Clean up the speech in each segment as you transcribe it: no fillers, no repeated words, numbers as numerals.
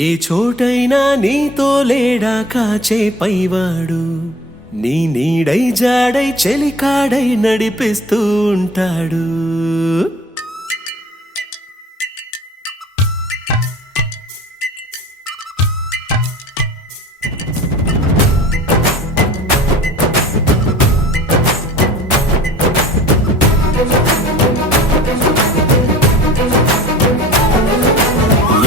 ఏ చోటైనా నీతో లేడా కాచే పైవాడు, నీ నీడై జాడై చెలికాడై నడిపిస్తూ ఉంటాడు.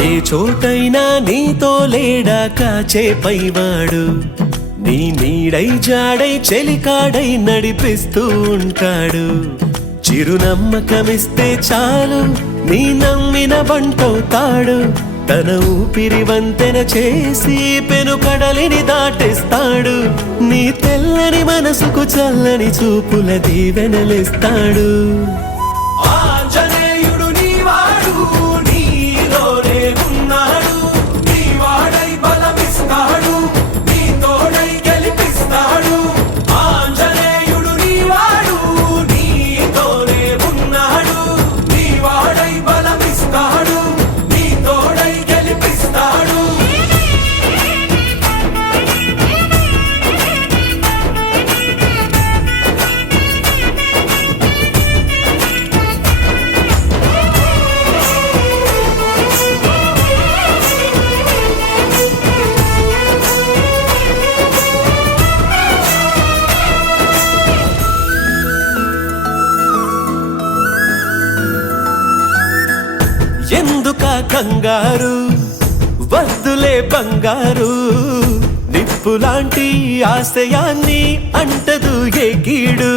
ఏ చోటైనా నీతో లేడా కాచే పైవాడు, నీ నీడై జాడై చెలికాడై నడిపిస్తూ ఉంటాడు. చిరునమ్మకమిస్తే చాలు నీ నమ్మిన బంటవుతాడు. తన ఊపిరి వంతెన చేసి పెను కడలిని దాటేస్తాడు. నీ తెల్లని మనసుకు చల్లని చూపుల దీవెనలిస్తాడు. ఎందుకా కంగారు, వద్దులే బంగారు, నిప్పులాంటి ఆశయాన్ని అంటదు ఏ కీడు.